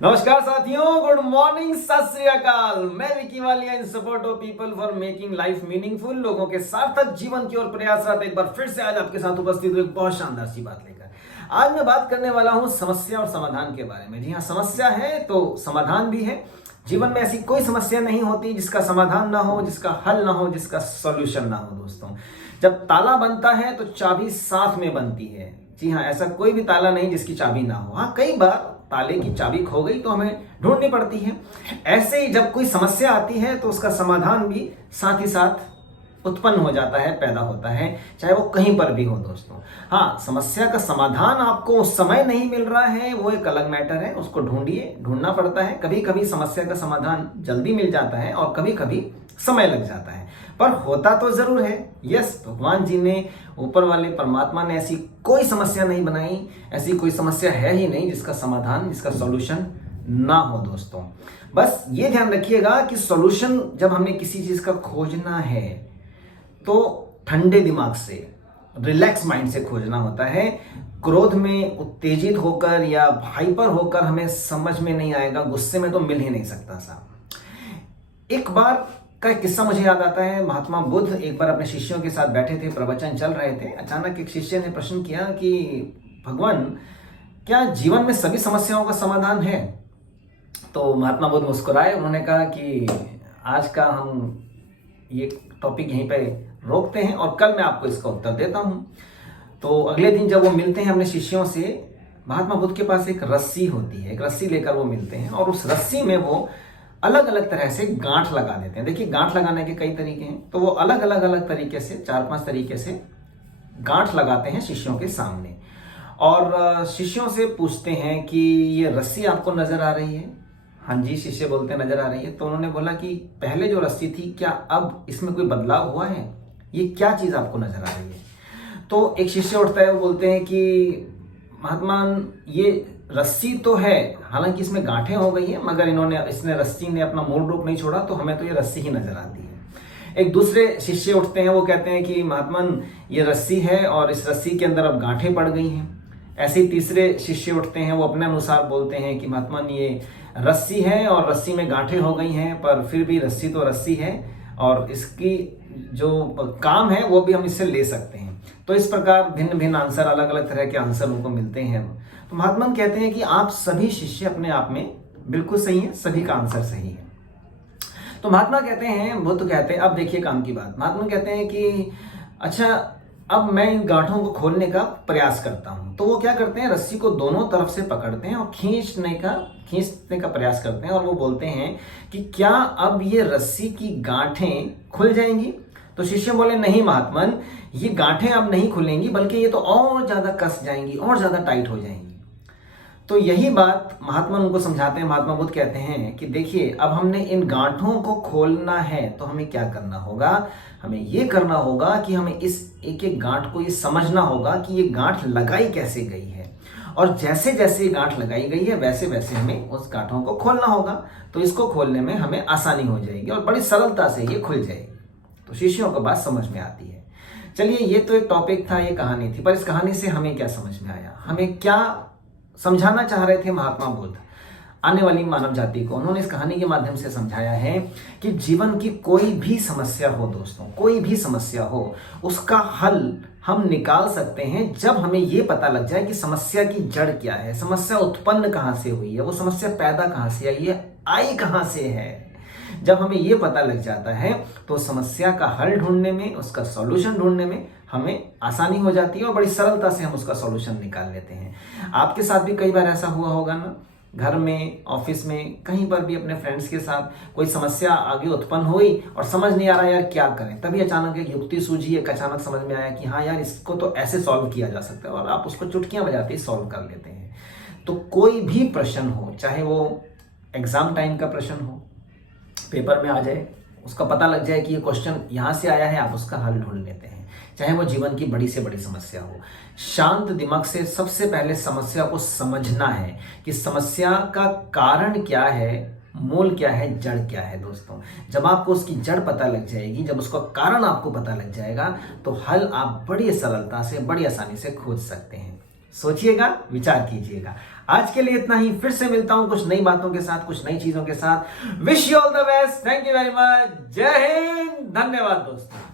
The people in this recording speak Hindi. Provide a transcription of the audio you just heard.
नमस्कार साथियों, गुड मॉर्निंग, सत श्री अकाल। मैं विकी वालिया इन support of people for making life meaningful. लोगों के सार्थक जीवन की ओर प्रयासरत एक बार फिर से आज आपके साथ उपस्थित हूं एक बहुत शानदार सी बात लेकर। आज मैं बात करने वाला हूं समस्या और समाधान के बारे में। जी हाँ, समस्या है तो समाधान भी है। जीवन में ऐसी कोई समस्या नहीं होती जिसका समाधान ना हो, जिसका हल ना हो, जिसका सॉल्यूशन ना हो। दोस्तों, जब ताला बनता है तो चाबी साथ में बनती है। जी हाँ, ऐसा कोई भी ताला नहीं जिसकी चाबी ना हो। हाँ, कई बार ताले की चाबी खो गई तो हमें ढूंढनी पड़ती है। ऐसे ही जब कोई समस्या आती है तो उसका समाधान भी साथ ही साथ उत्पन्न हो जाता है, पैदा होता है, चाहे वो कहीं पर भी हो। दोस्तों, हाँ, समस्या का समाधान आपको उस समय नहीं मिल रहा है, वो एक अलग मैटर है। उसको ढूंढना पड़ता है। कभी कभी समस्या का समाधान जल्दी मिल जाता है और कभी कभी समय लग जाता है, पर होता तो जरूर है। यस, भगवान जी ने, ऊपर वाले परमात्मा ने ऐसी कोई समस्या नहीं बनाई, ऐसी कोई समस्या है ही नहीं जिसका समाधान, जिसका सॉल्यूशन ना हो। दोस्तों, बस ये ध्यान रखिएगा कि सॉल्यूशन जब हमें किसी चीज का खोजना है तो ठंडे दिमाग से, रिलैक्स माइंड से खोजना होता है। क्रोध में उत्तेजित होकर या हाइपर होकर हमें समझ में नहीं आएगा, गुस्से में तो मिल ही नहीं सकता सा। एक बार का एक किस्सा मुझे याद आता है। महात्मा बुद्ध एक बार अपने शिष्यों के साथ बैठे थे, प्रवचन चल रहे थे। अचानक एक शिष्य ने प्रश्न किया कि भगवान, क्या जीवन में सभी समस्याओं का समाधान है? तो महात्मा बुद्ध मुस्कुराए। उन्होंने कहा कि आज का हम ये टॉपिक यहीं पे रोकते हैं और कल मैं आपको इसका उत्तर देता हूं। तो अगले दिन जब वो मिलते हैं अपने शिष्यों से, महात्मा बुद्ध के पास एक रस्सी होती है। एक रस्सी लेकर वो मिलते हैं और उस रस्सी में वो अलग अलग तरह से गांठ लगा देते हैं। देखिए, गांठ लगाने के कई तरीके हैं, तो वो अलग अलग तरीके से, 4-5 तरीके से गांठ लगाते हैं शिष्यों के सामने और शिष्यों से पूछते हैं कि ये रस्सी आपको नजर आ रही है? हाँ जी, शिष्य बोलते हैं नजर आ रही है। तो उन्होंने बोला कि पहले जो रस्सी थी, क्या अब इसमें कोई बदलाव हुआ है? ये क्या चीज आपको नजर आ रही है? तो एक शिष्य उठता है, वो बोलते हैं कि महात्मा, ये रस्सी तो है, हालांकि इसमें गांठें हो गई हैं, मगर इसने रस्सी ने अपना मूल रूप नहीं छोड़ा, तो हमें तो ये रस्सी ही नजर आती है। एक दूसरे शिष्य उठते हैं, वो कहते हैं कि महात्मा, ये रस्सी है और इस रस्सी के अंदर अब गांठें पड़ गई हैं। ऐसे ही तीसरे शिष्य उठते हैं, वो अपने अनुसार बोलते हैं कि महात्मा, ये रस्सी है और रस्सी में गांठें हो गई हैं, पर फिर भी रस्सी तो रस्सी है और इसकी जो काम है वो भी हम इससे ले सकते हैं। तो इस प्रकार भिन्न भिन्न आंसर, अलग अलग तरह के आंसर उनको मिलते हैं। तो महात्मा कहते हैं कि आप सभी शिष्य अपने आप में बिल्कुल सही हैं, सभी का आंसर सही है। तो महात्मा कहते हैं, बुद्ध कहते हैं, अब देखिए काम की बात। महात्मा कहते हैं कि अच्छा, अब मैं इन गांठों को खोलने का प्रयास करता हूं। तो वो क्या करते हैं, रस्सी को दोनों तरफ से पकड़ते हैं और खींचने का प्रयास करते हैं और वो बोलते हैं कि क्या अब ये रस्सी की गांठें खुल जाएंगी? तो शिष्य बोले, नहीं महात्मा, ये गांठें अब नहीं खुलेंगी, बल्कि ये तो और ज्यादा कस जाएंगी, और ज्यादा टाइट हो जाएंगी। तो यही बात महात्मा उनको समझाते हैं। महात्मा बुद्ध कहते हैं कि देखिए, अब हमने इन गांठों को खोलना है तो हमें क्या करना होगा? हमें ये करना होगा कि हमें इस एक एक गांठ को ये समझना होगा कि ये गांठ लगाई कैसे गई है, और जैसे जैसे ये गांठ लगाई गई है वैसे वैसे हमें उस गांठों को खोलना होगा। तो इसको खोलने में हमें आसानी हो जाएगी और बड़ी सरलता से ये खुल जाएगी। तो शिष्यों को बात समझ में आती है। चलिए, ये तो एक टॉपिक था, ये कहानी थी, पर इस कहानी से हमें क्या समझ में आया? हमें क्या समझाना चाह रहे थे महात्मा बुद्ध आने वाली मानव जाति को? उन्होंने इस कहानी के माध्यम से समझाया है कि जीवन की कोई भी समस्या हो, दोस्तों, कोई भी समस्या हो, उसका हल हम निकाल सकते हैं जब हमें ये पता लग जाए कि समस्या की जड़ क्या है, समस्या उत्पन्न कहां से हुई है, वो समस्या पैदा कहां से आई है, आई कहां से है। जब हमें ये पता लग जाता है तो समस्या का हल ढूंढने में, उसका सॉल्यूशन ढूंढने में हमें आसानी हो जाती है और बड़ी सरलता से हम उसका सॉल्यूशन निकाल लेते हैं। आपके साथ भी कई बार ऐसा हुआ होगा ना, घर में, ऑफिस में, कहीं पर भी अपने फ्रेंड्स के साथ कोई समस्या आगे उत्पन्न हुई और समझ नहीं आ रहा यार क्या करें। तभी अचानक एक युक्ति सूझी, एक अचानक समझ में आया कि हाँ यार, इसको तो ऐसे सॉल्व किया जा सकता है, और आप उसको चुटकियां बजाते ही सॉल्व कर लेते हैं। तो कोई भी प्रश्न हो, चाहे वो एग्जाम टाइम का प्रश्न हो, पेपर में आ जाए, उसका पता लग जाए कि ये क्वेश्चन यहाँ से आया है, आप उसका हल ढूंढ लेते हैं। चाहे वो जीवन की बड़ी से बड़ी समस्या हो, शांत दिमाग से सबसे पहले समस्या को समझना है कि समस्या का कारण क्या है, मूल क्या है, जड़ क्या है। दोस्तों, जब आपको उसकी जड़ पता लग जाएगी, जब उसका कारण आपको पता लग जाएगा, तो हल आप बड़ी सरलता से, बड़ी आसानी से खोज सकते हैं। सोचिएगा, विचार कीजिएगा। आज के लिए इतना ही, फिर से मिलता हूं कुछ नई बातों के साथ, कुछ नई चीजों के साथ। Wish you all the best, thank you very much, जय हिंद, धन्यवाद दोस्तों।